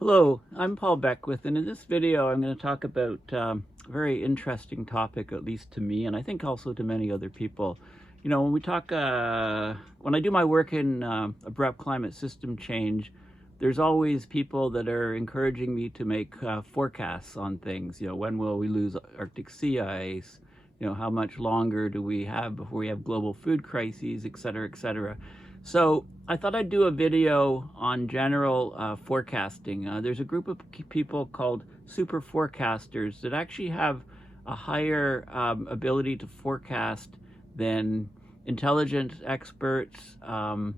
Hello, I'm Paul Beckwith, and in this video I'm going to talk about a very interesting topic, at least to me, and I think also to many other people. You know, when we talk, when I do my work in abrupt climate system change, there's always people that are encouraging me to make forecasts on things. You know, when will we lose Arctic sea ice? You know, how much longer do we have before we have global food crises, et cetera, et cetera. So I thought I'd do a video on general forecasting. There's a group of people called Superforecasters that actually have a higher ability to forecast than intelligence experts and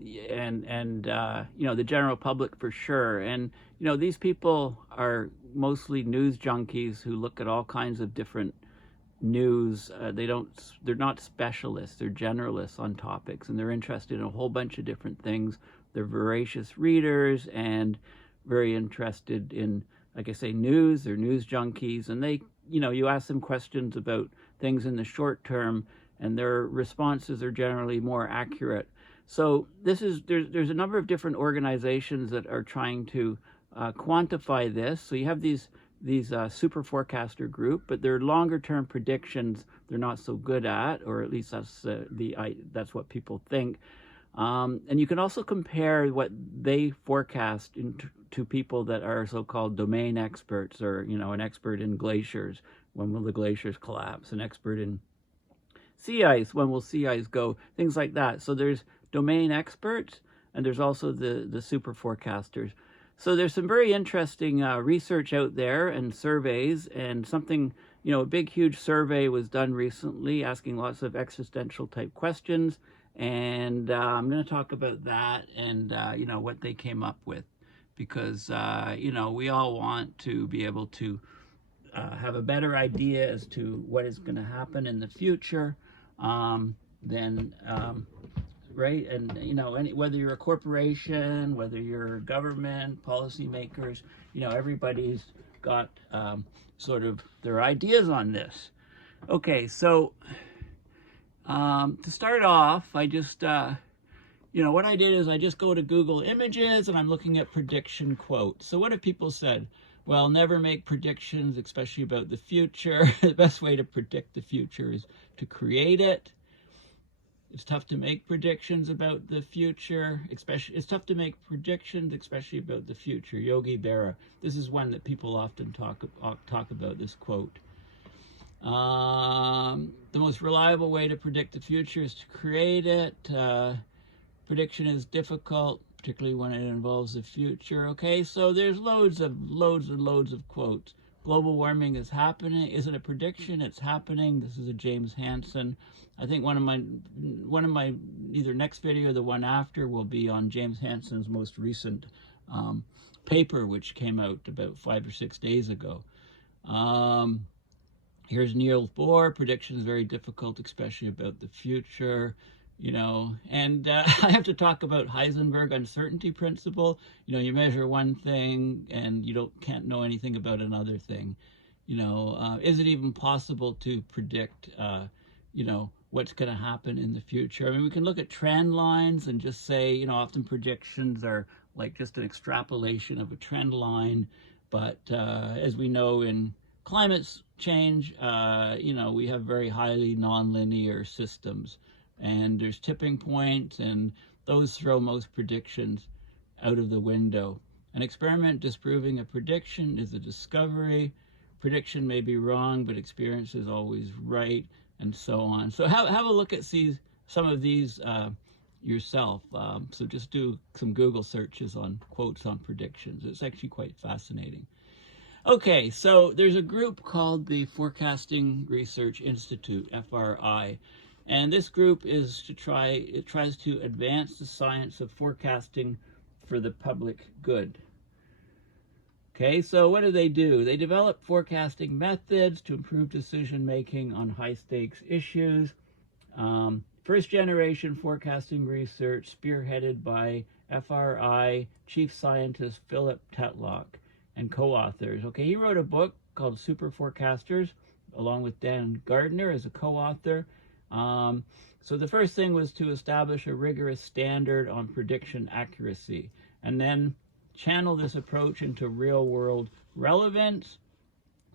you know, the general public for sure. And you know, these people are mostly news junkies who look at all kinds of different news. They're not specialists, they're generalists on topics, and they're interested in a whole bunch of different things. They're voracious readers and very interested in, like I say, news. They're news junkies, and they, you know, you ask them questions about things in the short term and their responses are generally more accurate. So there's a number of different organizations that are trying to quantify this. So you have these super forecaster group, but their longer term predictions they're not so good at, or at least that's what people think. And you can also compare what they forecast to people that are so-called domain experts, or you know, an expert in glaciers, when will the glaciers collapse, an expert in sea ice, when will sea ice go, things like that. So there's domain experts, and there's also the super forecasters. So there's some very interesting research out there and surveys, and something, you know, a big, huge survey was done recently asking lots of existential type questions. And I'm going to talk about that and, you know, what they came up with, because, you know, we all want to be able to have a better idea as to what is going to happen in the future. Right? And you know, whether you're a corporation, whether you're government, policymakers, you know, everybody's got sort of their ideas on this. Okay, so to start off, I just, you know, what I did is I just go to Google Images and I'm looking at prediction quotes. So what have people said? Well, never make predictions, especially about the future. The best way to predict the future is to create it. It's tough to make predictions about the future, it's tough to make predictions, especially about the future. Yogi Berra. This is one that people often talk about, this quote. The most reliable way to predict the future is to create it. Prediction is difficult, particularly when it involves the future. Okay, so there's loads and loads of quotes. Global warming is happening. Is it a prediction? It's happening. This is a James Hansen. I think one of my either next video or the one after will be on James Hansen's most recent paper, which came out about 5 or 6 days ago. Here's Niels Bohr. Prediction is very difficult, especially about the future. You know, and I have to talk about Heisenberg uncertainty principle. You know, you measure one thing and you can't know anything about another thing. You know, is it even possible to predict, you know, what's going to happen in the future? I mean, we can look at trend lines and just say, you know, often predictions are like just an extrapolation of a trend line. But as we know in climate change, you know, we have very highly nonlinear systems. And there's tipping points, and those throw most predictions out of the window. An experiment disproving a prediction is a discovery. Prediction may be wrong, but experience is always right, and so on. So have a look at some of these yourself. So just do some Google searches on quotes on predictions. It's actually quite fascinating. Okay, so there's a group called the Forecasting Research Institute, FRI. And this group tries to advance the science of forecasting for the public good. Okay, so what do? They develop forecasting methods to improve decision making on high stakes issues. First generation forecasting research spearheaded by FRI chief scientist Philip Tetlock and co-authors. Okay, he wrote a book called Superforecasters along with Dan Gardner as a co-author. So the first thing was to establish a rigorous standard on prediction accuracy. And then channel this approach into real-world relevance,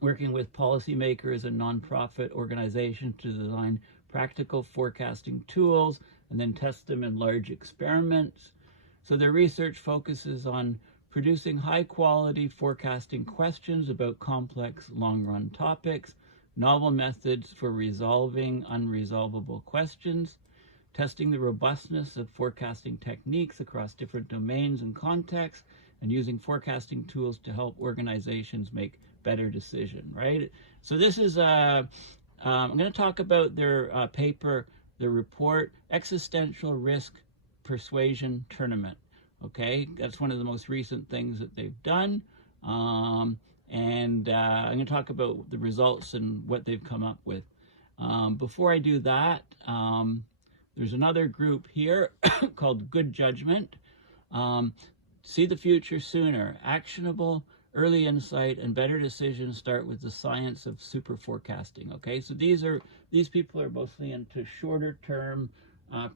working with policymakers and nonprofit organizations to design practical forecasting tools and then test them in large experiments. So their research focuses on producing high-quality forecasting questions about complex long-run topics, novel methods for resolving unresolvable questions, testing the robustness of forecasting techniques across different domains and contexts, and using forecasting tools to help organizations make better decisions, right? So this is, I'm going to talk about their paper, the report, Existential Risk Persuasion Tournament. Okay, that's one of the most recent things that they've done. I'm going to talk about the results and what they've come up with. Before I do that, there's another group here called Good Judgment. See the future sooner. Actionable, early insight, and better decisions start with the science of super forecasting. Okay, so these people are mostly into shorter term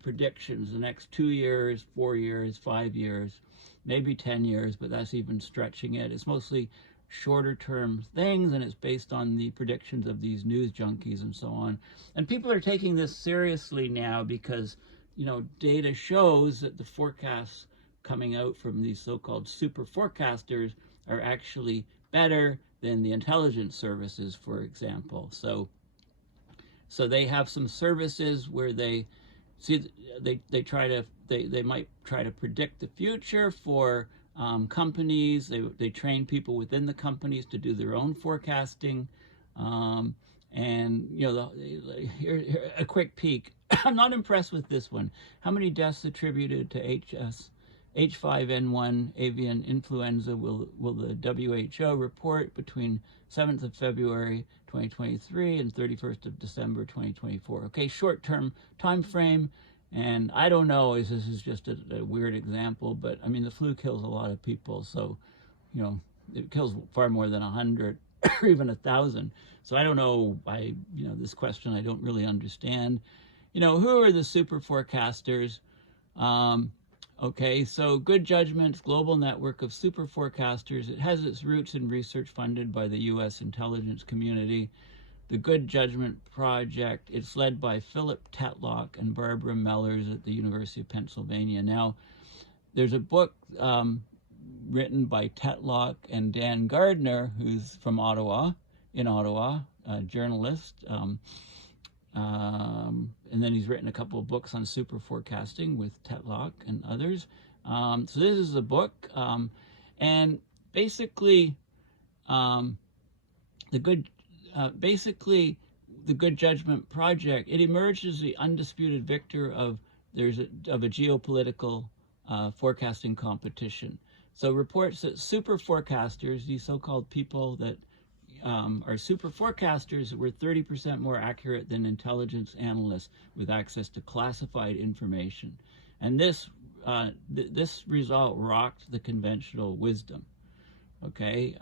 predictions, the next 2 years, 4 years, 5 years, maybe 10 years, but that's even stretching it. It's mostly shorter term things, and it's based on the predictions of these news junkies and so on. And people are taking this seriously now because, you know, data shows that the forecasts coming out from these so-called super forecasters are actually better than the intelligence services, for example. So they have some services where they might try to predict the future for companies. They train people within the companies to do their own forecasting. And you know, here a quick peek. I'm not impressed with this one. How many deaths attributed to H5N1 avian influenza will the WHO report between 7th of February 2023 and 31st of December 2024? Okay, short-term time frame, and I don't know if this is just a weird example, but I mean, the flu kills a lot of people, so, you know, it kills far more than 100 or even 1,000. So I don't know, you know, this question I don't really understand. You know, who are the super forecasters? Okay, so Good Judgment's global network of super forecasters. It has its roots in research funded by the U.S. intelligence community. The Good Judgment Project, it's led by Philip Tetlock and Barbara Mellers at the University of Pennsylvania. Now, there's a book written by Tetlock and Dan Gardner, who's from Ottawa, a journalist. And then he's written a couple of books on super forecasting with Tetlock and others. So this is a book, and basically, the Good Judgment Project, it emerged as the undisputed victor of a geopolitical forecasting competition. So reports that super forecasters, these so-called people that are super forecasters, were 30% more accurate than intelligence analysts with access to classified information. And this result rocked the conventional wisdom. Okay,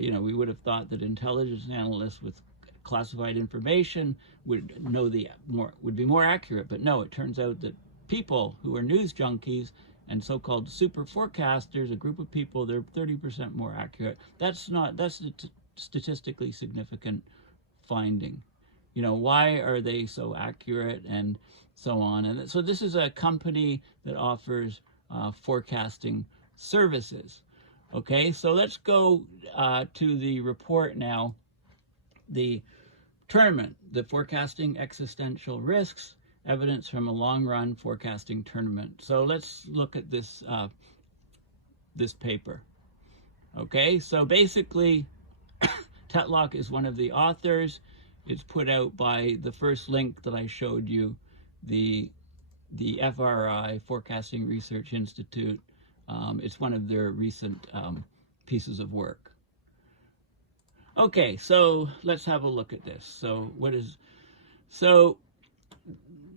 you know, we would have thought that intelligence analysts with classified information would be more accurate, but no, it turns out that people who are news junkies and so-called super forecasters, a group of people, they're 30% more accurate. That's a statistically significant finding. You know, why are they so accurate and so on? And so this is a company that offers forecasting services. Okay, so let's go to the report now. The tournament, the Forecasting Existential Risks, Evidence from a Long-Run Forecasting Tournament. So let's look at this, this paper. Okay, so basically, Tetlock is one of the authors. It's put out by the first link that I showed you, the FRI, Forecasting Research Institute. It's one of their recent pieces of work. Okay, so let's have a look at this. So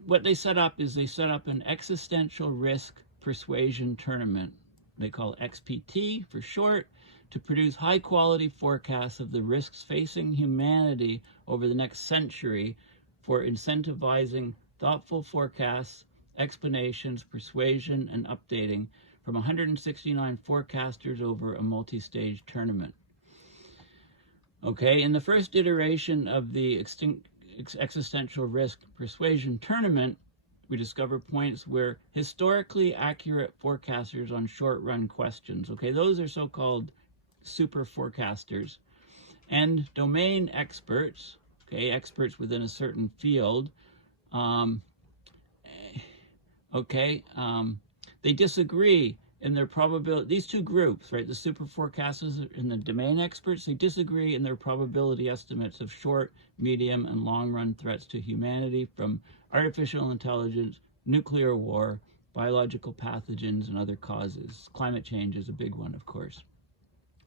what they set up is they set up an Existential Risk Persuasion Tournament. They call XPT for short, to produce high-quality forecasts of the risks facing humanity over the next century for incentivizing thoughtful forecasts, explanations, persuasion, and updating from 169 forecasters over a multi-stage tournament. Okay, in the first iteration of the Existential Risk Persuasion Tournament, we discover points where historically accurate forecasters on short-run questions, okay, those are so-called superforecasters, and domain experts, okay, experts within a certain field, they disagree in their probability. These two groups, right, the superforecasters and the domain experts, they disagree in their probability estimates of short, medium, and long-run threats to humanity from artificial intelligence, nuclear war, biological pathogens, and other causes. Climate change is a big one, of course,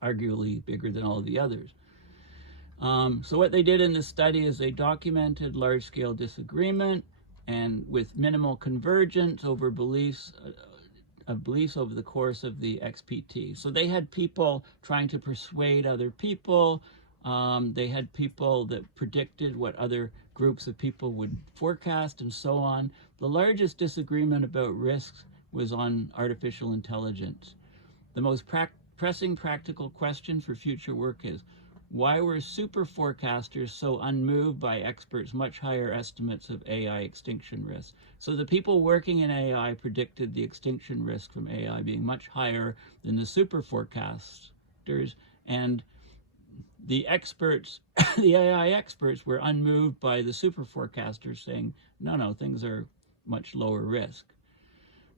arguably bigger than all the others. So what they did in this study is they documented large-scale disagreement and with minimal convergence over beliefs over the course of the XPT. So they had people trying to persuade other people. They had people that predicted what other groups of people would forecast and so on. The largest disagreement about risks was on artificial intelligence. The most pressing practical question for future work is, why were super forecasters so unmoved by experts' much higher estimates of AI extinction risk? So the people working in AI predicted the extinction risk from AI being much higher than the super forecasters, and the experts, the AI experts, were unmoved by the super forecasters saying, no, things are much lower risk.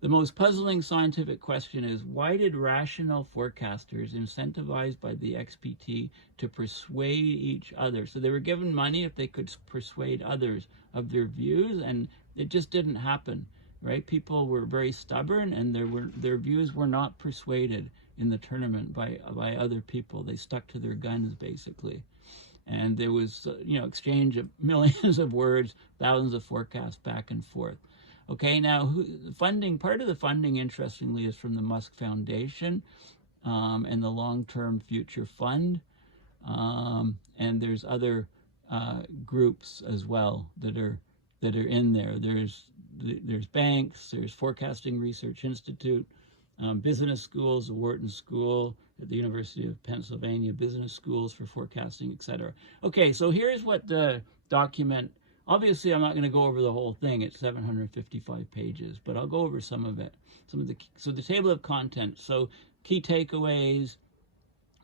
The most puzzling scientific question is, why did rational forecasters, incentivized by the XPT to persuade each other? So they were given money if they could persuade others of their views, and it just didn't happen, right? People were very stubborn, and their views were not persuaded in the tournament by other people. They stuck to their guns, basically. And there was, exchange of millions of words, thousands of forecasts back and forth. Okay, now part of the funding, interestingly, is from the Musk Foundation and the Long-Term Future Fund, and there's other groups as well that are in there. There's banks, there's Forecasting Research Institute, business schools, the Wharton School at the University of Pennsylvania, business schools for forecasting, etc. Okay, so here's what the document. Obviously, I'm not going to go over the whole thing. It's 755 pages, but I'll go over some of it. So the table of contents. So key takeaways,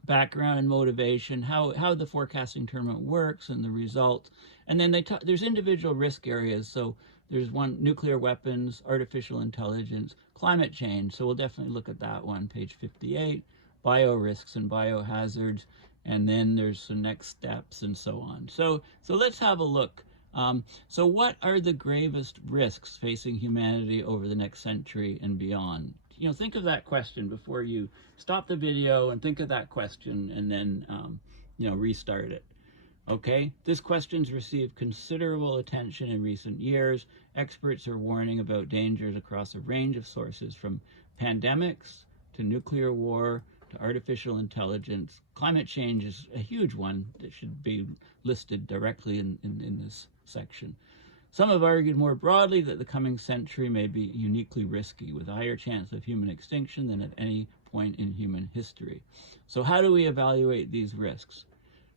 background and motivation, how the forecasting tournament works and the results. And then there's individual risk areas. So there's one, nuclear weapons, artificial intelligence, climate change. So we'll definitely look at that one, page 58, biorisks and biohazards. And then there's some next steps and so on. So let's have a look. So what are the gravest risks facing humanity over the next century and beyond? Think of that question before you stop the video, and think of that question, and then, restart it. Okay, this question's received considerable attention in recent years. Experts are warning about dangers across a range of sources, from pandemics to nuclear war to artificial intelligence. Climate change is a huge one that should be listed directly in this section. Some have argued more broadly that the coming century may be uniquely risky, with a higher chance of human extinction than at any point in human history. So how do we evaluate these risks?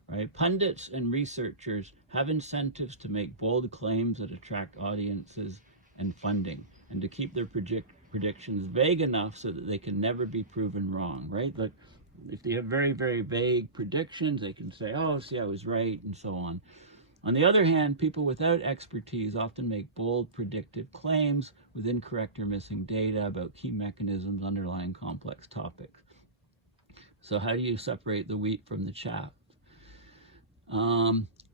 Right? Pundits and researchers have incentives to make bold claims that attract audiences and funding, and to keep their predictions vague enough so that they can never be proven wrong, right? But if they have very, very vague predictions, they can say, oh, see, I was right, and so on. On the other hand, people without expertise often make bold predictive claims with incorrect or missing data about key mechanisms underlying complex topics. So how do you separate the wheat from the chaff?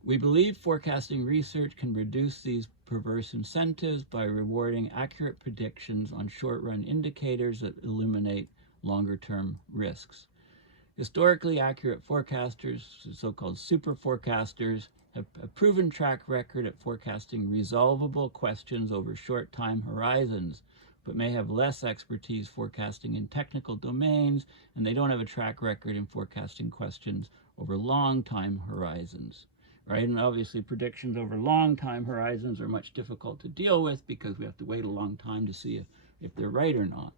We believe forecasting research can reduce these perverse incentives by rewarding accurate predictions on short-run indicators that illuminate longer-term risks. Historically accurate forecasters, so-called super forecasters, have a proven track record at forecasting resolvable questions over short time horizons, but may have less expertise forecasting in technical domains, and they don't have a track record in forecasting questions over long time horizons, right? And obviously predictions over long time horizons are much difficult to deal with because we have to wait a long time to see if they're right or not.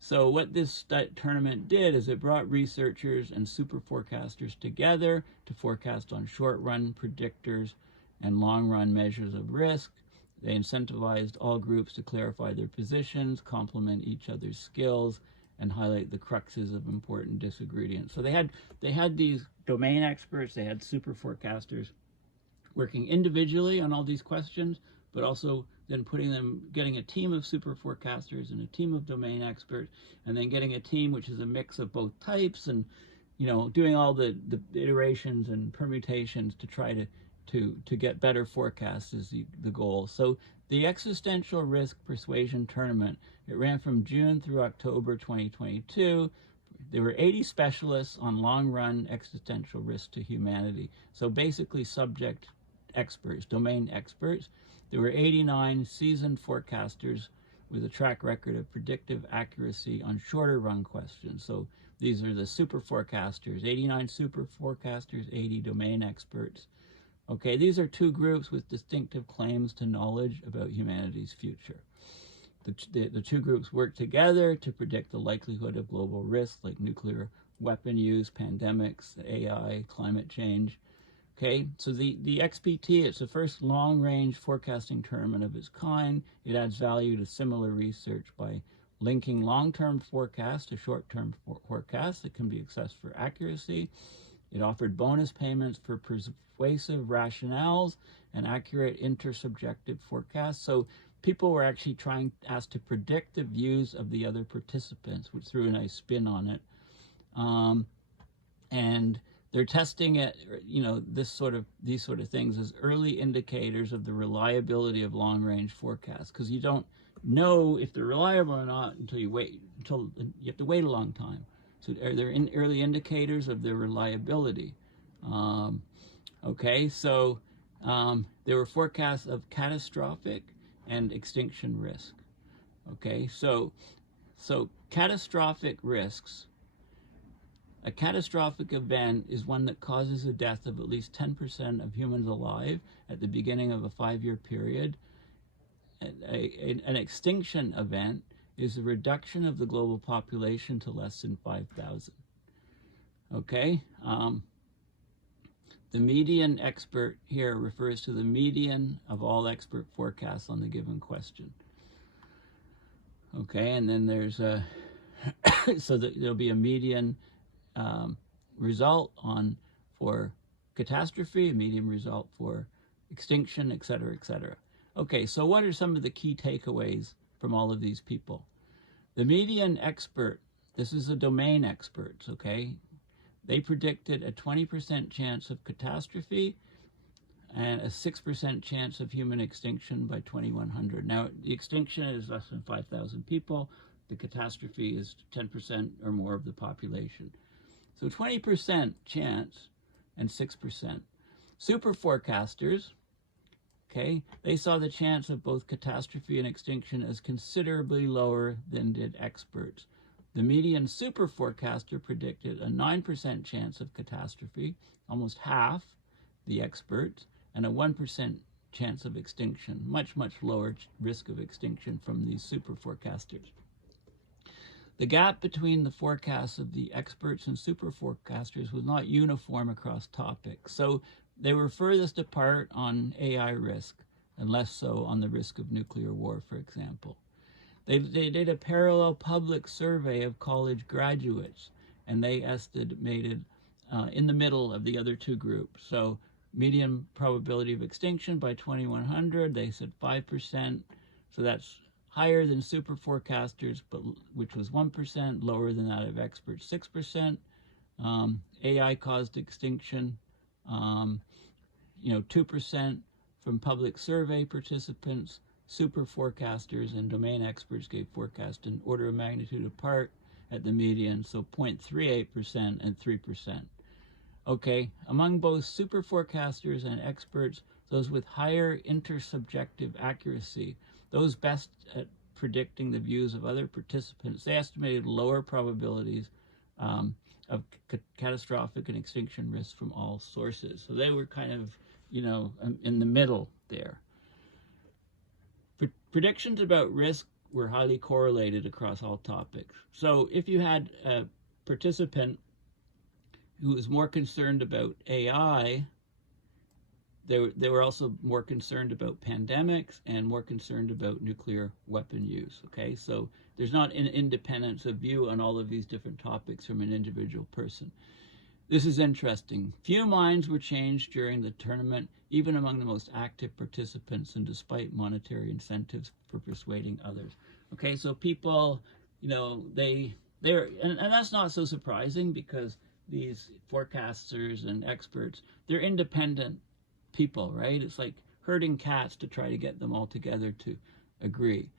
So what this tournament did is it brought researchers and super forecasters together to forecast on short-run predictors and long-run measures of risk. They incentivized all groups to clarify their positions, complement each other's skills, and highlight the cruxes of important disagreements. So they had these domain experts, they had super forecasters working individually on all these questions, but also then getting a team of super forecasters and a team of domain experts, and then getting a team which is a mix of both types, and doing all the iterations and permutations to try to get better forecasts is the goal. So the Existential Risk Persuasion Tournament, it ran from June through October 2022. There were 80 specialists on long-run existential risk to humanity. So basically subject experts, domain experts. There were 89 seasoned forecasters with a track record of predictive accuracy on shorter run questions. So these are the super forecasters, 89 super forecasters, 80 domain experts. Okay, these are two groups with distinctive claims to knowledge about humanity's future. The two groups work together to predict the likelihood of global risks like nuclear weapon use, pandemics, AI, climate change. Okay, so the XPT, it's the first long-range forecasting tournament of its kind. It adds value to similar research by linking long-term forecasts to short-term forecasts that can be assessed for accuracy. It offered bonus payments for persuasive rationales and accurate intersubjective forecasts. So people were actually asked to predict the views of the other participants, which threw a nice spin on it. And they're testing it, these sort of things as early indicators of the reliability of long-range forecasts, because you don't know if they're reliable or not until you have to wait a long time. So are there early indicators of their reliability? Okay, so there were forecasts of catastrophic and extinction risk. Okay, so catastrophic risks. A catastrophic event is one that causes the death of at least 10% of humans alive at the beginning of a 5-year period. An extinction event is a reduction of the global population to less than 5,000. Okay? The median expert here refers to the median of all expert forecasts on the given question. Okay, and then there's a, so there'll be a median result for catastrophe, a median result for extinction, et cetera, et cetera. Okay, so what are some of the key takeaways from all of these people? The median expert, this is a domain experts, okay? They predicted a 20% chance of catastrophe and a 6% chance of human extinction by 2100. Now, the extinction is less than 5,000 people. The catastrophe is 10% or more of the population. So 20% chance and 6%. Super forecasters, okay, they saw the chance of both catastrophe and extinction as considerably lower than did experts. The median super forecaster predicted a 9% chance of catastrophe, almost half the experts, and a 1% chance of extinction, much, much lower risk of extinction from these super forecasters. The gap between the forecasts of the experts and super forecasters was not uniform across topics. So they were furthest apart on AI risk and less so on the risk of nuclear war, for example. They did a parallel public survey of college graduates, and they estimated in the middle of the other two groups. So median probability of extinction by 2100, they said 5%. So that's higher than super forecasters, but which was 1%, lower than that of experts, 6%. AI caused extinction, 2% from public survey participants. Super forecasters and domain experts gave forecast an order of magnitude apart at the median, so 0.38% and 3%. Okay, among both super forecasters and experts, those with higher intersubjective accuracy, those best at predicting the views of other participants, they estimated lower probabilities of catastrophic and extinction risks from all sources. So they were kind of, in the middle there. Predictions about risk were highly correlated across all topics. So if you had a participant who was more concerned about AI, they were also more concerned about pandemics and more concerned about nuclear weapon use. Okay, so there's not an independence of view on all of these different topics from an individual person. This is interesting. Few minds were changed during the tournament, even among the most active participants, and despite monetary incentives for persuading others. Okay, so people, you know, they're and that's not so surprising, because these forecasters and experts, they're independent people, right? It's like herding cats to try to get them all together to agree.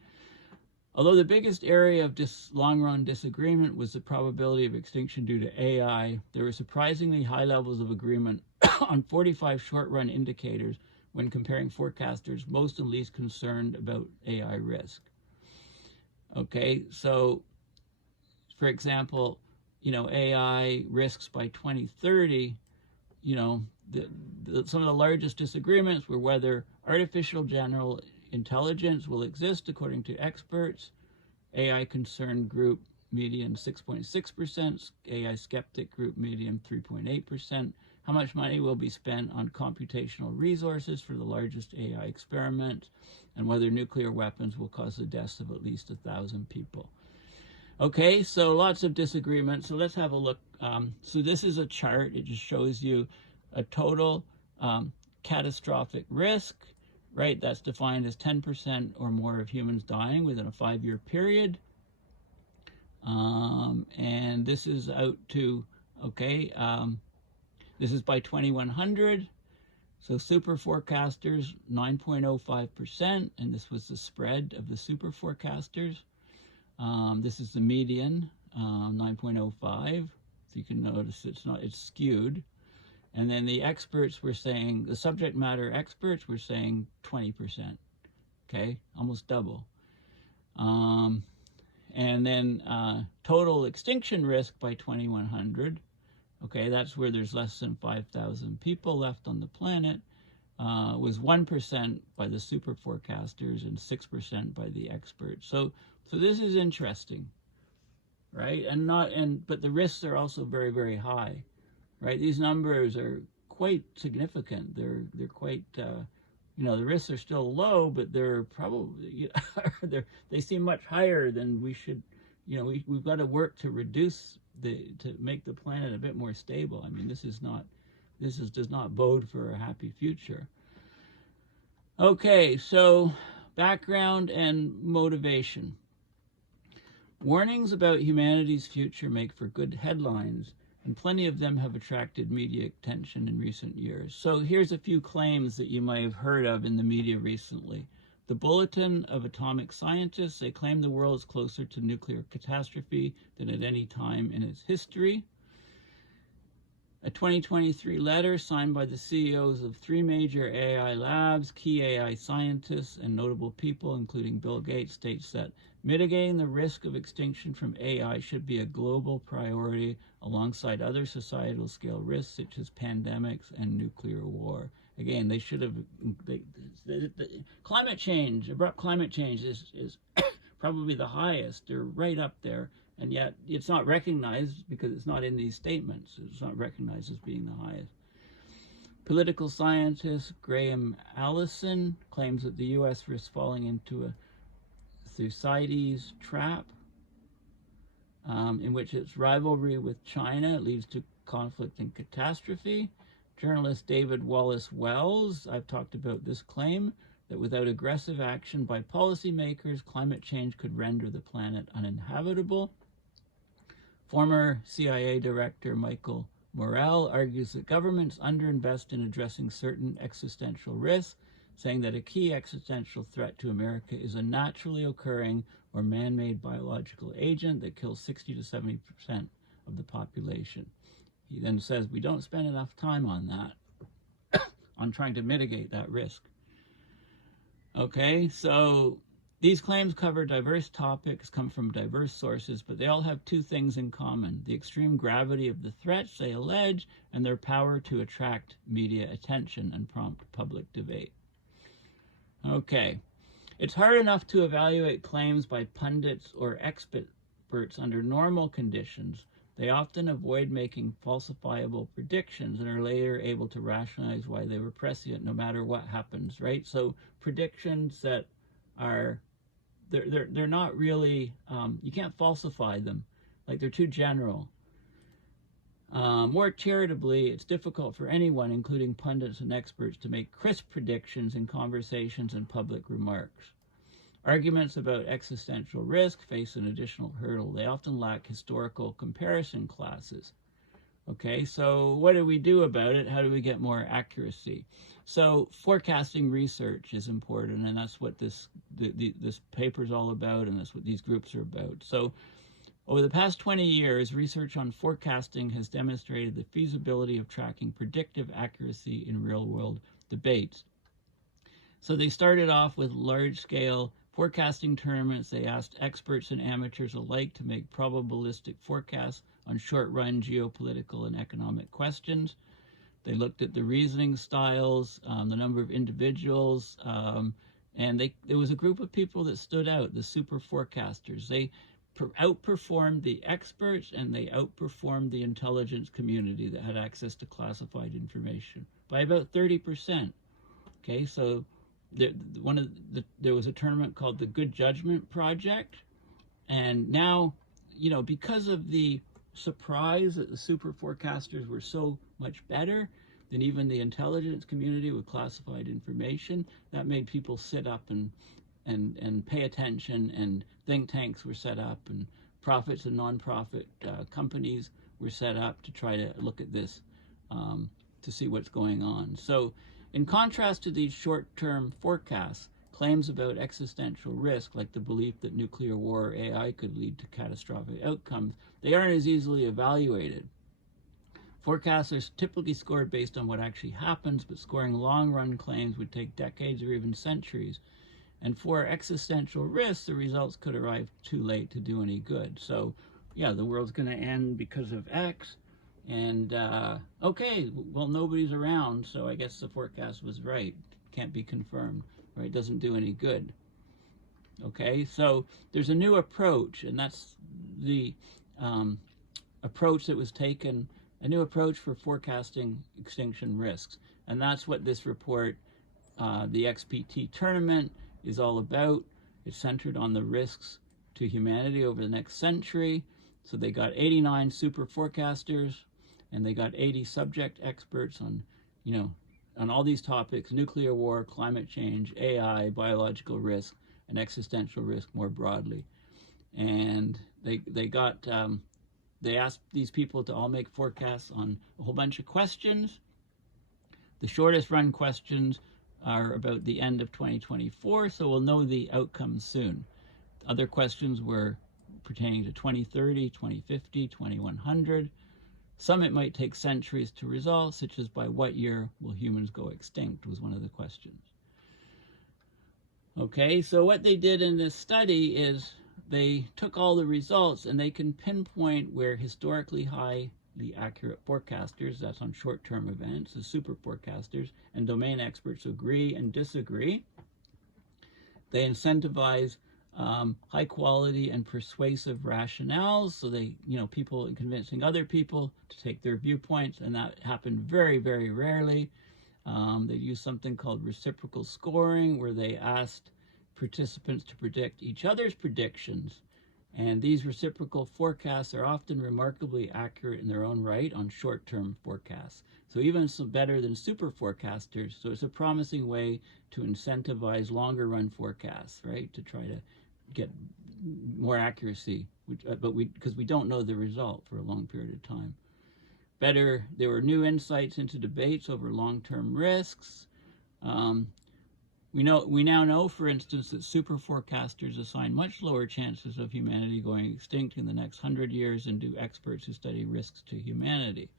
Although the biggest area of long-run disagreement was the probability of extinction due to AI, there were surprisingly high levels of agreement on 45 short-run indicators when comparing forecasters most and least concerned about AI risk. Okay, so for example, you know, AI risks by 2030, you know, some of the largest disagreements were whether artificial general intelligence will exist according to experts. AI concerned group median 6.6%, AI skeptic group median 3.8%. How much money will be spent on computational resources for the largest AI experiment, and whether nuclear weapons will cause the deaths of at least 1,000 people. Okay, so lots of disagreement. So let's have a look. So this is a chart. It just shows you a total catastrophic risk, right? That's defined as 10% or more of humans dying within a 5-year period. And this is out to, okay, this is by 2100. So Superforecasters, 9.05%, and this was the spread of the Superforecasters. This is the median, 9.05. So you can notice it's skewed. And then the experts were saying, the subject matter experts were saying 20%, okay, almost double. And then total extinction risk by 2100, okay, that's where there's less than 5,000 people left on the planet, was 1% by the super forecasters and 6% by the experts. So this is interesting, right? But the risks are also very, very high. Right, these numbers are quite significant. They're quite, you know, the risks are still low, but they're probably, they seem much higher than we should. You know, we've got to work to reduce to make the planet a bit more stable. I mean, does not bode for a happy future. Okay, so background and motivation. Warnings about humanity's future make for good headlines, and plenty of them have attracted media attention in recent years. So here's a few claims that you might have heard of in the media recently. The Bulletin of Atomic Scientists, they claim the world is closer to nuclear catastrophe than at any time in its history. A 2023 letter signed by the CEOs of 3 major AI labs, key AI scientists, and notable people, including Bill Gates, states that mitigating the risk of extinction from AI should be a global priority alongside other societal scale risks such as pandemics and nuclear war. Again, they should have, climate change, abrupt climate change is probably the highest. They're right up there, and yet it's not recognized because it's not in these statements. It's not recognized as being the highest. Political scientist Graham Allison claims that the U.S. risks falling into a Thucydides trap, in which its rivalry with China leads to conflict and catastrophe. Journalist David Wallace Wells, I've talked about this claim, that without aggressive action by policymakers, climate change could render the planet uninhabitable. Former CIA Director Michael Morrell argues that governments underinvest in addressing certain existential risks, saying that a key existential threat to America is a naturally occurring or man-made biological agent that kills 60 to 70% of the population. He then says we don't spend enough time on that, on trying to mitigate that risk. Okay, so these claims cover diverse topics, come from diverse sources, but they all have 2 things in common: the extreme gravity of the threats they allege and their power to attract media attention and prompt public debate. Okay, It's hard enough to evaluate claims by pundits or experts under normal conditions. They often avoid making falsifiable predictions and are later able to rationalize why they were prescient no matter what happens, right? So predictions that are, they're not really, you can't falsify them. Like, they're too general. More charitably, it's difficult for anyone, including pundits and experts, to make crisp predictions in conversations and public remarks. Arguments about existential risk face an additional hurdle. They often lack historical comparison classes. Okay, so what do we do about it? How do we get more accuracy? So forecasting research is important, and that's what this paper is all about, and that's what these groups are about. So over the past 20 years, research on forecasting has demonstrated the feasibility of tracking predictive accuracy in real-world debates. So they started off with large-scale forecasting tournaments. They asked experts and amateurs alike to make probabilistic forecasts on short-run geopolitical and economic questions. They looked at the reasoning styles, the number of individuals, and there was a group of people that stood out, the Superforecasters. They outperformed the experts, and they outperformed the intelligence community that had access to classified information by about 30%. Okay, so there was a tournament called the Good Judgment Project, and now, you know, because of the surprise that the Superforecasters were so much better than even the intelligence community with classified information, that made people sit up and pay attention, and think tanks were set up, and profits and non-profit companies were set up to try to look at this, to see what's going on. So in contrast to these short-term forecasts, claims about existential risk, like the belief that nuclear war or AI could lead to catastrophic outcomes, they aren't as easily evaluated. Forecasts are typically scored based on what actually happens, but scoring long-run claims would take decades or even centuries. And for existential risks, the results could arrive too late to do any good. So, yeah, the world's going to end because of X. And, okay, well, nobody's around, so I guess the forecast was right. Can't be confirmed, right? Doesn't do any good. Okay, so there's a new approach, and that's the approach that was taken, a new approach for forecasting extinction risks. And that's what this report, the XPT tournament, is all about. It's centered on the risks to humanity over the next century. So they got 89 super forecasters, and they got 80 subject experts on, you know, on all these topics: nuclear war, climate change, AI, biological risk, and existential risk more broadly. And they asked these people to all make forecasts on a whole bunch of questions. The shortest run questions are about the end of 2024, so we'll know the outcomes soon. Other questions were pertaining to 2030, 2050, 2100. Some it might take centuries to resolve, such as by what year will humans go extinct was one of the questions. Okay, so what they did in this study is they took all the results and they can pinpoint where historically highly accurate forecasters, that's on short-term events, the super forecasters, and domain experts agree and disagree. They incentivize high quality and persuasive rationales, so they, you know, people convincing other people to take their viewpoints, and that happened very, very rarely. They used something called reciprocal scoring, where they asked participants to predict each other's predictions. And these reciprocal forecasts are often remarkably accurate in their own right on short-term forecasts. So even some better than super forecasters. So it's a promising way to incentivize longer-run forecasts, right? To try to get more accuracy, because we don't know the result for a long period of time. Better, there were new insights into debates over long-term risks. We now know, for instance, that super forecasters assign much lower chances of humanity going extinct in the next 100 years than do experts who study risks to humanity.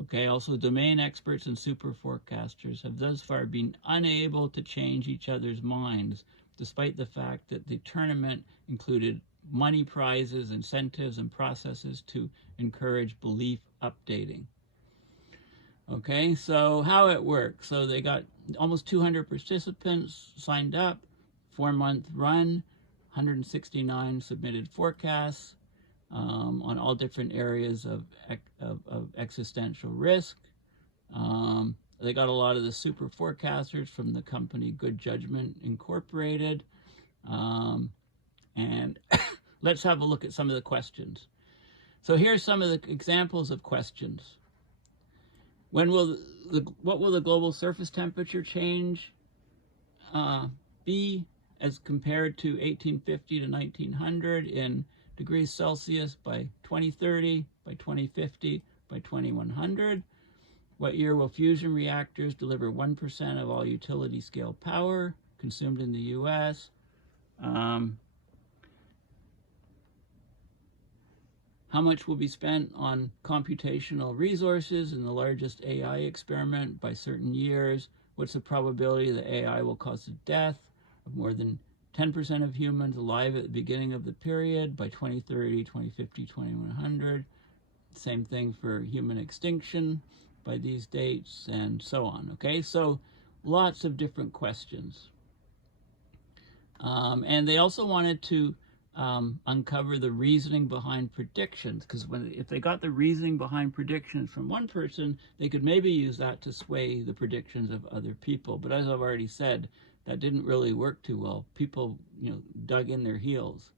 Okay, also domain experts and super forecasters have thus far been unable to change each other's minds, despite the fact that the tournament included money prizes, incentives, and processes to encourage belief updating. Okay, so how it works. So they got almost 200 participants signed up 4-month run, 169 submitted forecasts on all different areas of existential risk. They got a lot of the super forecasters from the company Good Judgment Incorporated. And let's have a look at some of the questions. So here's some of the examples of questions. What will the global surface temperature change be as compared to 1850 to 1900 in degrees Celsius by 2030, by 2050, by 2100? What year will fusion reactors deliver 1% of all utility scale power consumed in the U.S.? How much will be spent on computational resources in the largest AI experiment by certain years? What's the probability that AI will cause the death of more than 10% of humans alive at the beginning of the period by 2030, 2050, 2100? Same thing for human extinction by these dates, and so on. Okay, so lots of different questions. And they also wanted to uncover the reasoning behind predictions, because if they got the reasoning behind predictions from one person, they could maybe use that to sway the predictions of other people. But as I've already said, that didn't really work too well. People, dug in their heels.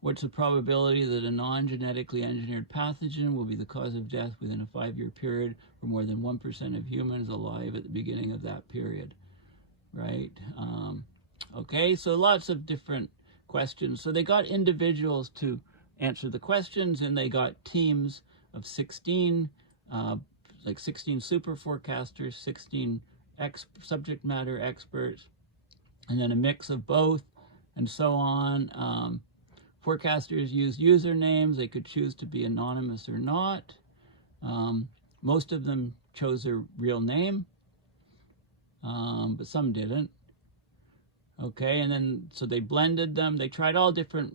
What's the probability that a non-genetically engineered pathogen will be the cause of death within a 5-year period for more than 1% of humans alive at the beginning of that period? Right? Okay, so lots of different questions. So they got individuals to answer the questions, and they got teams of 16, like 16 super forecasters, 16 subject matter experts, and then a mix of both, and so on. Forecasters used usernames. They could choose to be anonymous or not. Most of them chose their real name, but some didn't. Okay, and then so they blended them. They tried all different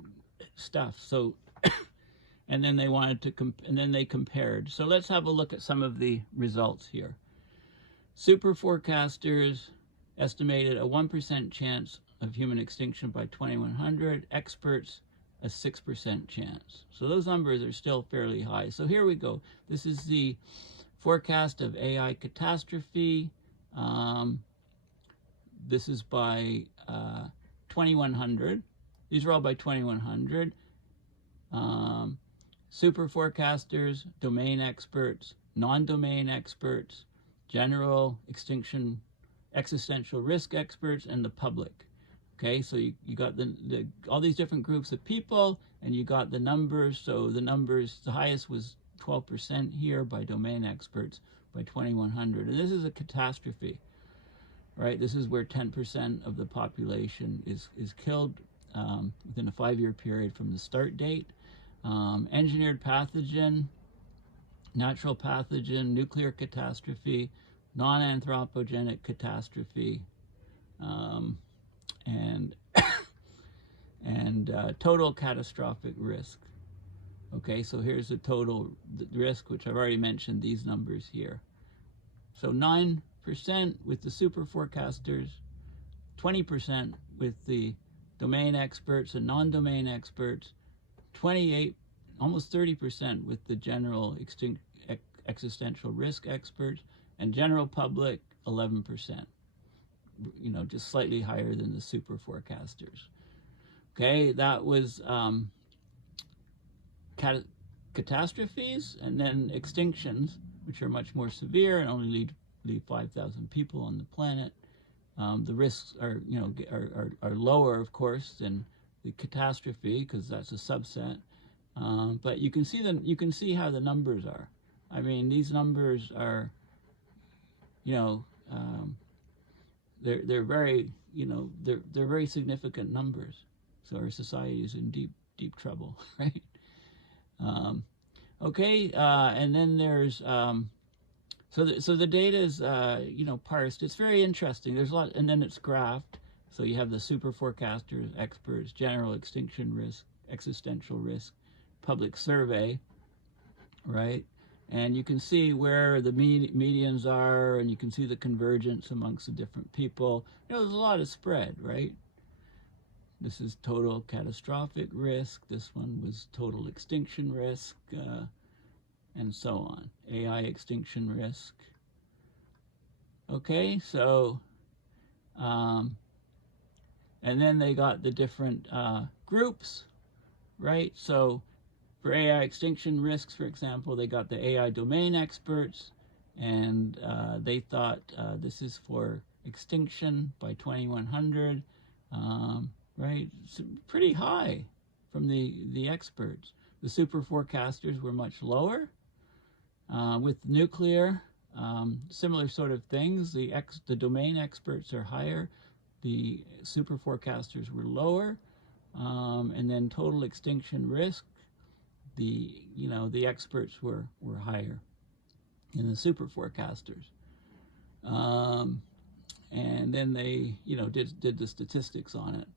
stuff. So, and then they wanted to and then they compared. So let's have a look at some of the results here. Super forecasters estimated a 1% chance of human extinction by 2100. Experts, a 6% chance. So those numbers are still fairly high. So here we go. This is the forecast of AI catastrophe. This is by 2100. These are all by 2100. Super forecasters, domain experts, non-domain experts, general extinction, existential risk experts, and the public. Okay, so you got all these different groups of people, and you got the numbers. So the numbers, the highest was 12% here by domain experts by 2100. And this is a catastrophe. Right, this is where 10% of the population is killed within a 5-year period from the start date. Engineered pathogen, natural pathogen, nuclear catastrophe, non-anthropogenic catastrophe, and total catastrophic risk. Okay, so here's the total risk, which I've already mentioned these numbers here. So 9% with the super forecasters, 20% with the domain experts and non-domain experts, 28, almost 30% with the general existential risk experts, and general public, 11%. Just slightly higher than the super forecasters. Okay, that was catastrophes, and then extinctions, which are much more severe and only leave 5,000 people on the planet. The risks are lower, of course, than the catastrophe, because that's a subset. But you can see how the numbers are. I mean, these numbers are, they're very, they're very significant numbers. So our society is in deep trouble, right? Okay, and then there's so the data is parsed. It's very interesting. There's a lot, and then it's graphed. So you have the super forecasters, experts, general extinction risk, existential risk, public survey, right? And you can see where the medians are, and you can see the convergence amongst the different people. There's a lot of spread, right? This is total catastrophic risk. This one was total extinction risk, and so on. AI extinction risk. Okay, so, and then they got the different groups, right? So for AI extinction risks, for example, they got the AI domain experts, and they thought this is for extinction by 2100, right? It's pretty high from the experts. The superforecasters were much lower. With nuclear, similar sort of things. The domain experts are higher. The superforecasters were lower. And then total extinction risk, the experts were higher in the superforecasters. And then they, did the statistics on it.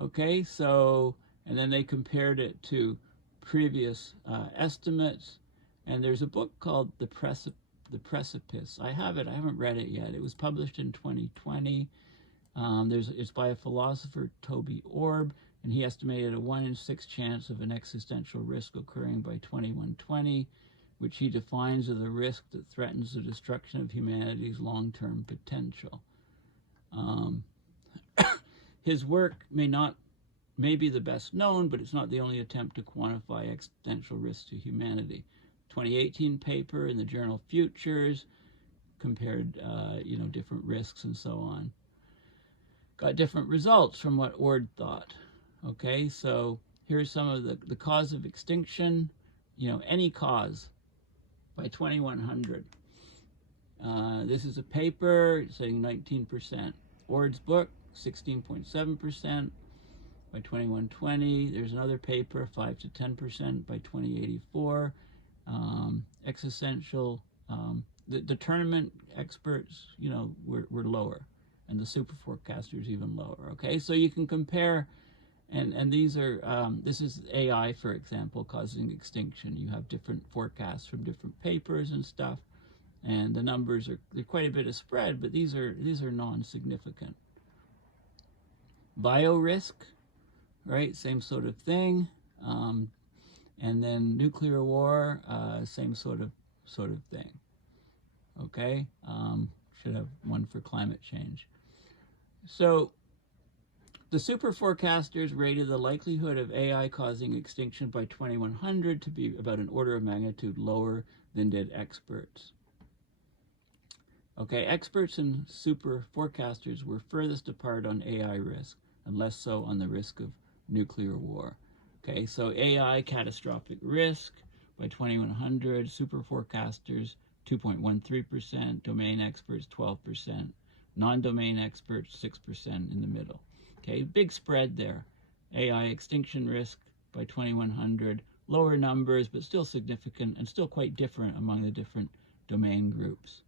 Okay, so, and then they compared it to previous estimates. And there's a book called The Precipice. I have it. I haven't read it yet. It was published in 2020. It's by a philosopher, Toby Orb, and he estimated a 1 in 6 chance of an existential risk occurring by 2120, which he defines as a risk that threatens the destruction of humanity's long-term potential. His work may be the best known, but it's not the only attempt to quantify existential risk to humanity. 2018 paper in the journal Futures compared, different risks and so on. Got different results from what Ord thought. Okay, so here's some of the cause of extinction, any cause by 2100. This is a paper saying 19%. Ord's book, 16.7% by 2120. There's another paper, 5 to 10% by 2084. Existential, the tournament experts, were lower, and the superforecasters even lower. Okay, so you can compare, and these are, this is AI, for example, causing extinction. You have different forecasts from different papers and stuff, and the numbers there's quite a bit of spread, but these are non-significant. Biorisk, right? Same sort of thing. And then nuclear war, same sort of thing. Okay, should have one for climate change. So the superforecasters rated the likelihood of AI causing extinction by 2100 to be about an order of magnitude lower than did experts. Okay, experts and superforecasters were furthest apart on AI risk, and less so on the risk of nuclear war. Okay, so AI catastrophic risk by 2100, superforecasters 2.13%, domain experts 12%, non-domain experts 6% in the middle. Okay, big spread there. AI extinction risk by 2100, lower numbers, but still significant and still quite different among the different domain groups.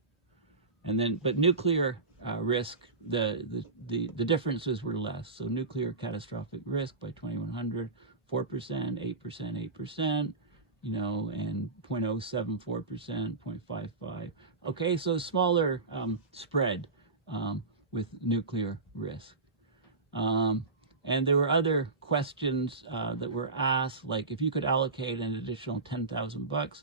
And then, but nuclear risk, the differences were less. So nuclear catastrophic risk by 2100, 4%, 8%, 8%, and 0.074%, 0.55. Okay, so smaller spread with nuclear risk. And there were other questions that were asked, like if you could allocate an additional $10,000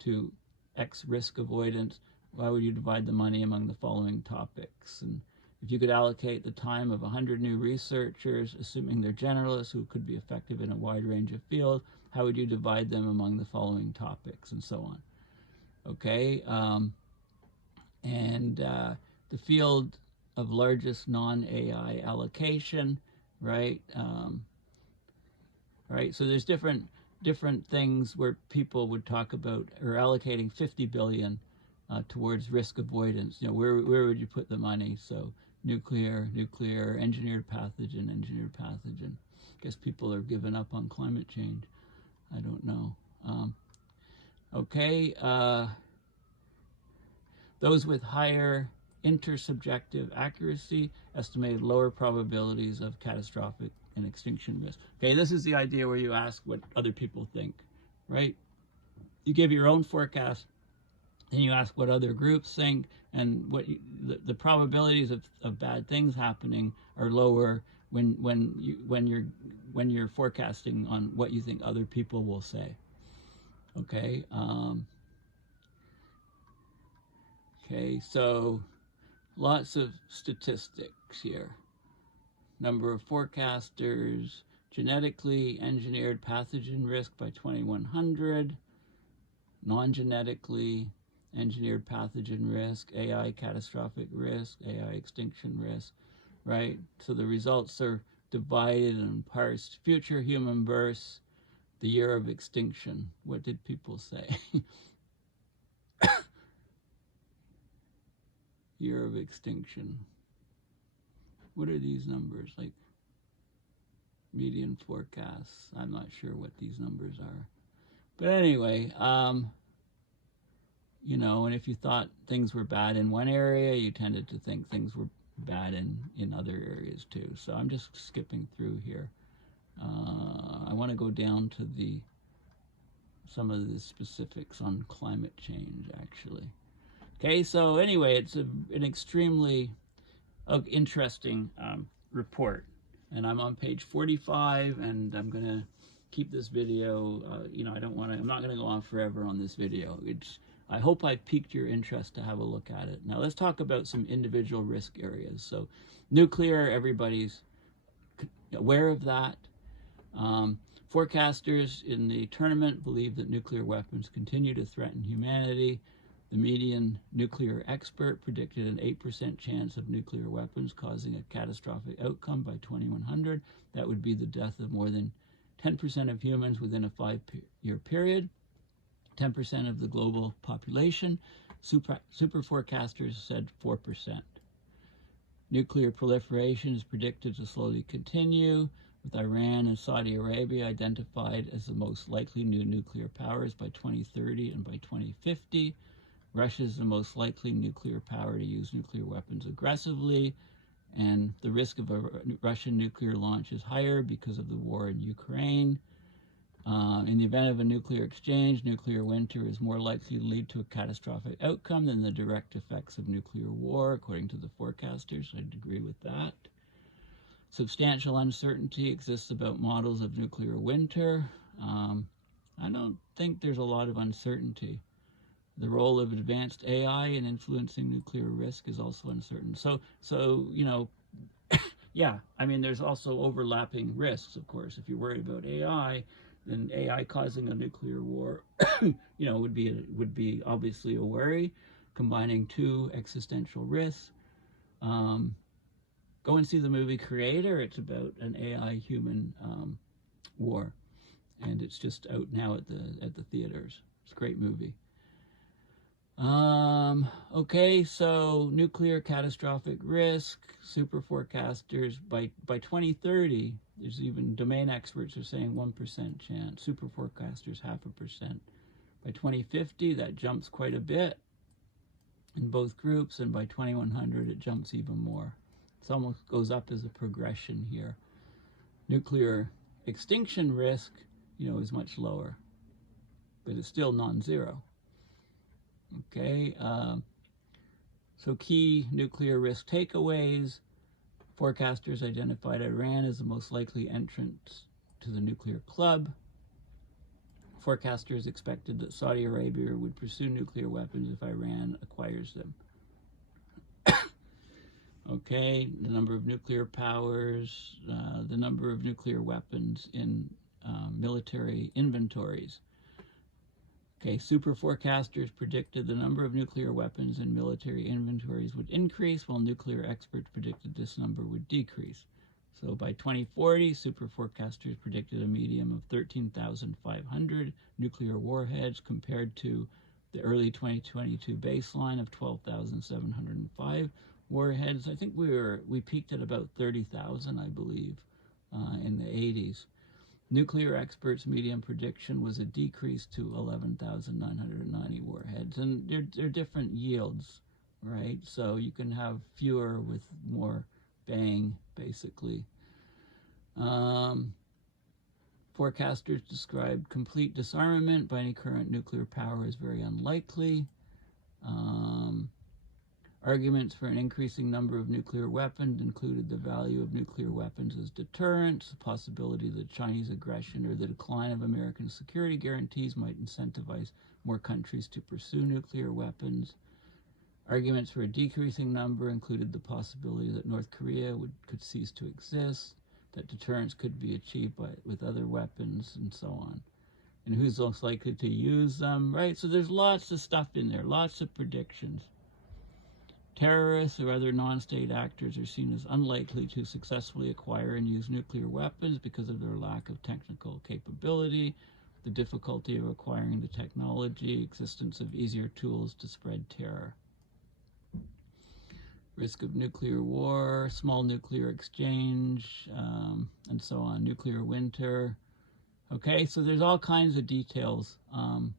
to X risk avoidance, why would you divide the money among the following topics? And if you could allocate the time of 100 new researchers, assuming they're generalists who could be effective in a wide range of fields, how would you divide them among the following topics, and so on? Okay, the field of largest non-AI allocation, right? Right, so there's different things where people would talk about or allocating 50 billion towards risk avoidance. Where would you put the money? So nuclear, engineered pathogen. Guess people are giving up on climate change. I don't know. Okay, those with higher intersubjective accuracy estimated lower probabilities of catastrophic and extinction risk. Okay, this is the idea where you ask what other people think, right? You give your own forecast, Then you ask what other groups think, and the probabilities of bad things happening are lower when you're forecasting on what you think other people will say. Okay. Okay. So lots of statistics here. Number of forecasters, genetically engineered pathogen risk by 2100, non-genetically engineered pathogen risk, AI catastrophic risk, AI extinction risk, right? So the results are divided and parsed. Future human births, the year of extinction. What did people say? Year of extinction. What are these numbers? Like median forecasts. I'm not sure what these numbers are. But anyway, you know, and if you thought things were bad in one area, you tended to think things were bad in other areas too. So I'm just skipping through here. I want to go down to some of the specifics on climate change, actually. Okay, so anyway, it's an extremely interesting report, and I'm on page 45, and I'm gonna keep this video. You know, I'm not gonna go on forever on this video. I hope I piqued your interest to have a look at it. Now let's talk about some individual risk areas. So nuclear, everybody's aware of that. Forecasters in the tournament believe that nuclear weapons continue to threaten humanity. The median nuclear expert predicted an 8% chance of nuclear weapons causing a catastrophic outcome by 2100. That would be the death of more than 10% of humans within a 5-year period. 10% of the global population. Superforecasters said 4%. Nuclear proliferation is predicted to slowly continue, with Iran and Saudi Arabia identified as the most likely new nuclear powers by 2030 and by 2050. Russia is the most likely nuclear power to use nuclear weapons aggressively, and the risk of a Russian nuclear launch is higher because of the war in Ukraine. In the event of a nuclear exchange, nuclear winter is more likely to lead to a catastrophic outcome than the direct effects of nuclear war, according to the forecasters. I'd agree with that. Substantial uncertainty exists about models of nuclear winter. I don't think there's a lot of uncertainty. The role of advanced AI in influencing nuclear risk is also uncertain. So you know, yeah, I mean, there's also overlapping risks, of course. If you're worried about AI, then AI causing a nuclear war, you know, would be obviously a worry, combining two existential risks. Go and see the movie Creator. It's about an AI-human war, and it's just out now at the theaters. It's a great movie. Okay, so nuclear catastrophic risk, super forecasters by 2030. There's even domain experts are saying 1% chance. Super forecasters 0.5%. By 2050, that jumps quite a bit in both groups, and by 2100, it jumps even more. It almost goes up as a progression here. Nuclear extinction risk, you know, is much lower, but it's still non-zero. Okay, so key nuclear risk takeaways. Forecasters identified Iran as the most likely entrant to the nuclear club. Forecasters expected that Saudi Arabia would pursue nuclear weapons if Iran acquires them. Okay, the number of nuclear powers, the number of nuclear weapons in military inventories. Okay, super forecasters predicted the number of nuclear weapons in military inventories would increase, while nuclear experts predicted this number would decrease. So by 2040, super forecasters predicted a median of 13,500 nuclear warheads compared to the early 2022 baseline of 12,705 warheads. I think we peaked at about 30,000, I believe, in the 80s. Nuclear experts' median prediction was a decrease to 11,990 warheads, and they're different yields, right? So you can have fewer with more bang, basically. Forecasters described complete disarmament by any current nuclear power as very unlikely. Arguments for an increasing number of nuclear weapons included the value of nuclear weapons as deterrents, the possibility that Chinese aggression or the decline of American security guarantees might incentivize more countries to pursue nuclear weapons. Arguments for a decreasing number included the possibility that North Korea could cease to exist, that deterrence could be achieved with other weapons, and so on. And who's most likely to use them, right? So there's lots of stuff in there, lots of predictions. Terrorists or other non-state actors are seen as unlikely to successfully acquire and use nuclear weapons because of their lack of technical capability, the difficulty of acquiring the technology, existence of easier tools to spread terror. Risk of nuclear war, small nuclear exchange, and so on, nuclear winter. Okay, so there's all kinds of details on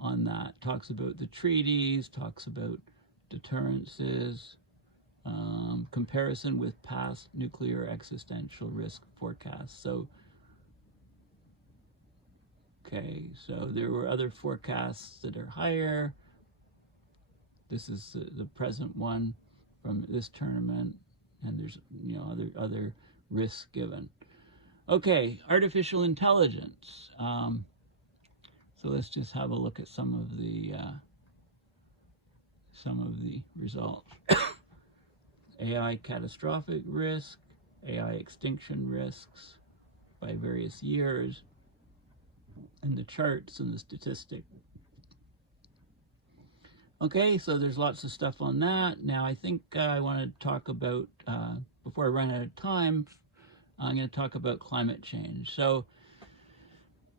that. Talks about the treaties, talks about deterrences, comparison with past nuclear existential risk forecasts. So, okay, so there were other forecasts that are higher. This is the present one from this tournament, and there's other risks given. Okay, artificial intelligence. So let's just have a look at some of the results. AI catastrophic risk, AI extinction risks by various years, and the charts and the statistic. Okay, so there's lots of stuff on that. Now I think I want to talk about, before I run out of time, I'm going to talk about climate change. So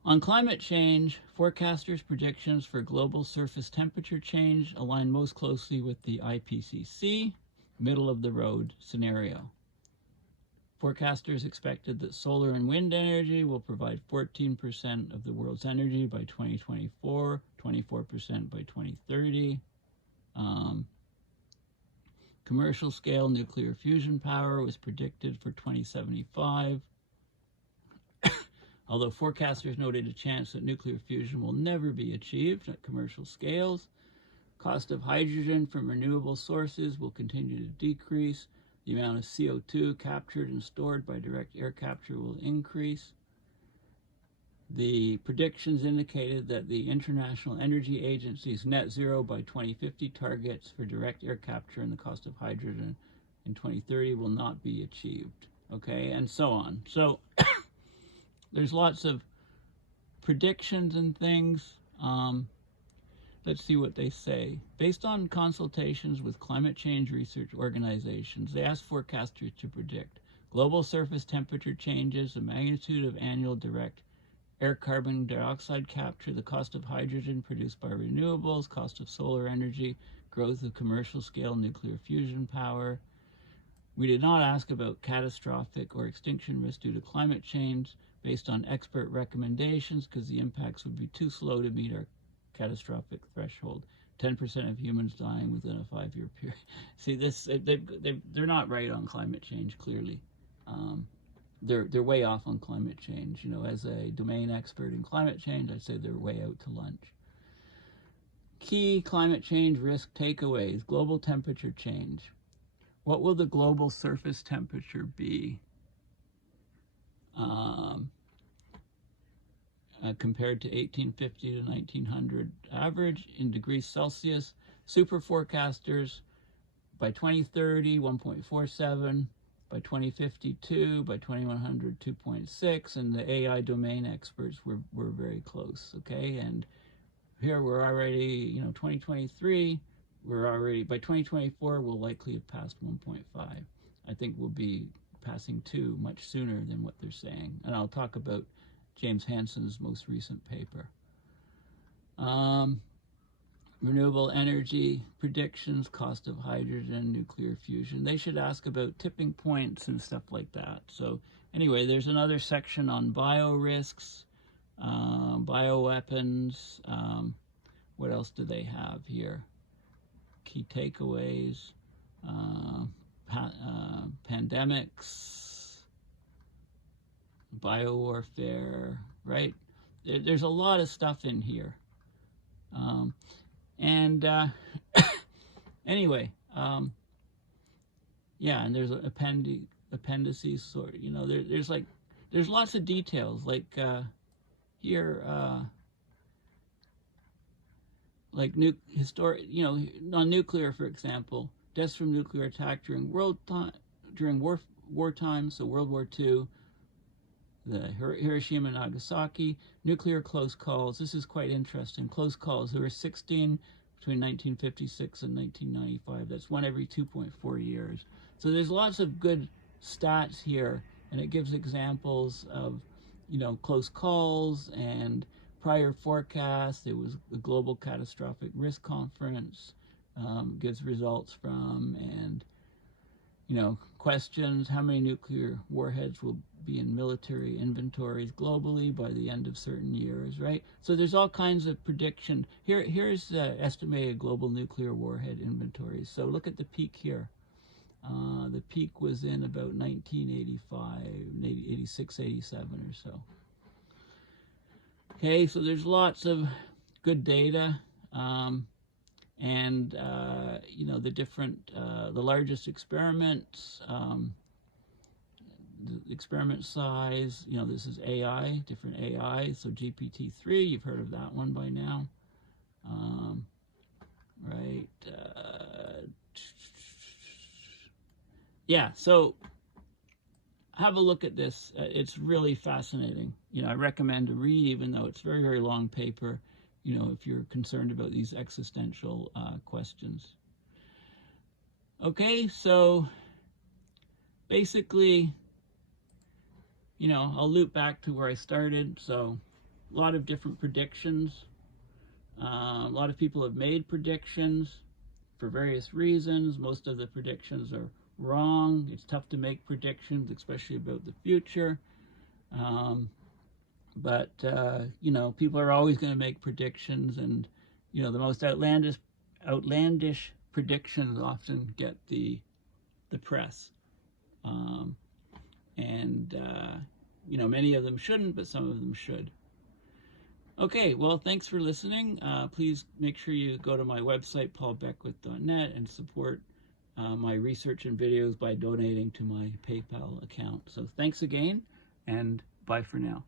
on climate change, forecasters' predictions for global surface temperature change align most closely with the IPCC middle-of-the-road scenario. Forecasters expected that solar and wind energy will provide 14% of the world's energy by 2024, 24% by 2030. Commercial scale nuclear fusion power was predicted for 2075. Although forecasters noted a chance that nuclear fusion will never be achieved at commercial scales, cost of hydrogen from renewable sources will continue to decrease. The amount of CO2 captured and stored by direct air capture will increase. The predictions indicated that the International Energy Agency's net zero by 2050 targets for direct air capture and the cost of hydrogen in 2030 will not be achieved. Okay, and so on. So there's lots of predictions and things. Let's see what they say. Based on consultations with climate change research organizations, they asked forecasters to predict global surface temperature changes, the magnitude of annual direct air carbon dioxide capture, the cost of hydrogen produced by renewables, cost of solar energy, growth of commercial scale nuclear fusion power. We did not ask about catastrophic or extinction risk due to climate change based on expert recommendations because the impacts would be too slow to meet our catastrophic threshold. 10% of humans dying within a 5-year period. See, this they're not right on climate change, clearly. They're way off on climate change. You know, as a domain expert in climate change, I'd say they're way out to lunch. Key climate change risk takeaways. Global temperature change. What will the global surface temperature be compared to 1850 to 1900 average in degrees Celsius? Superforecasters by 2030, 1.47. By 2052, by 2100, 2.6, and the AI domain experts were very close, okay? And here we're already, 2023, we're already, by 2024, we'll likely have passed 1.5. I think we'll be passing 2 much sooner than what they're saying. And I'll talk about James Hansen's most recent paper. Renewable energy predictions, cost of hydrogen, nuclear fusion. They should ask about tipping points and stuff like that. So anyway, there's another section on bio risks, bioweapons. What else do they have here? Key takeaways, pandemics, biowarfare, right? There's a lot of stuff in here. And anyway, yeah, and there's appendices, sort of, you know, there's lots of details, like here, like you know, on nuclear, for example, deaths from nuclear attack during wartime, so World War II, the Hiroshima and Nagasaki, nuclear close calls. This is quite interesting. Close calls. There were 16 between 1956 and 1995. That's one every 2.4 years. So there's lots of good stats here, and it gives examples of, you know, close calls and prior forecasts. It was the Global Catastrophic Risk Conference, gives results from, and, you know, questions: how many nuclear warheads will be in military inventories globally by the end of certain years, right? So there's all kinds of prediction. Here's estimated global nuclear warhead inventories. So look at the peak here. The peak was in about 1985, 86, 87 or so. Okay, so there's lots of good data. And you know, the different, the largest experiments, the experiment size, you know, this is AI, different AI, so GPT-3, you've heard of that one by now, right? Yeah, so have a look at this. It's really fascinating. You know, I recommend to read, even though it's a very, very long paper, you know, if you're concerned about these existential questions. Okay, so basically, you know, I'll loop back to where I started. So a lot of different predictions. A lot of people have made predictions for various reasons. Most of the predictions are wrong. It's tough to make predictions, especially about the future. But you know, people are always going to make predictions, and, you know, the most outlandish predictions often get the press. And you know, many of them shouldn't, but some of them should. Okay, well, thanks for listening. Please make sure you go to my website, paulbeckwith.net, and support my research and videos by donating to my PayPal account. So thanks again, and bye for now.